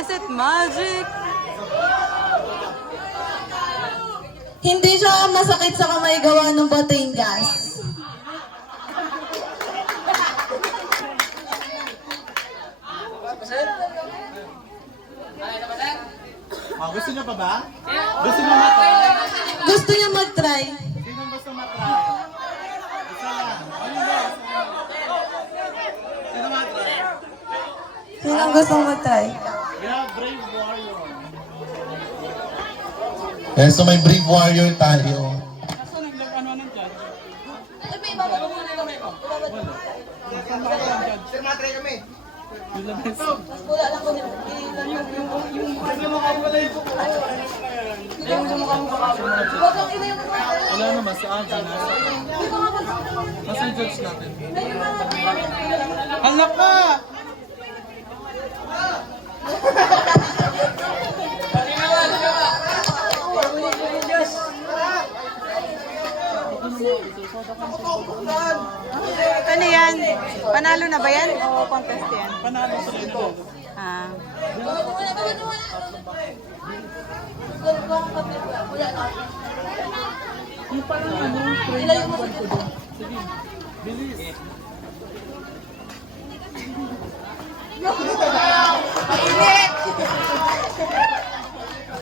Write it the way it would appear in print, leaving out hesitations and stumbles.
Is it magic? Hindi siya masakit sa kamay gawa ng Batangas. Gusto niyo pa ba? Gusto niyo matry? Gusto niya mag-try. Sino gusto matry? Isa lang. Ano ba? Sino matry? Sino gusto mag-try? We have Brave Warrior. So may brave warrior tayo. Kaso nag-ano ng judge? Sir, matry kami. Yung labas. Wala lang ko nila. Wala naman sa akin. Nasa yung judge natin. Anak ka! Ano yan? Panalo na ba yan? O contest yan? Panalo sa ito. Ah. Yung parang ano, train ng buwan ko doon. Sige, bilis.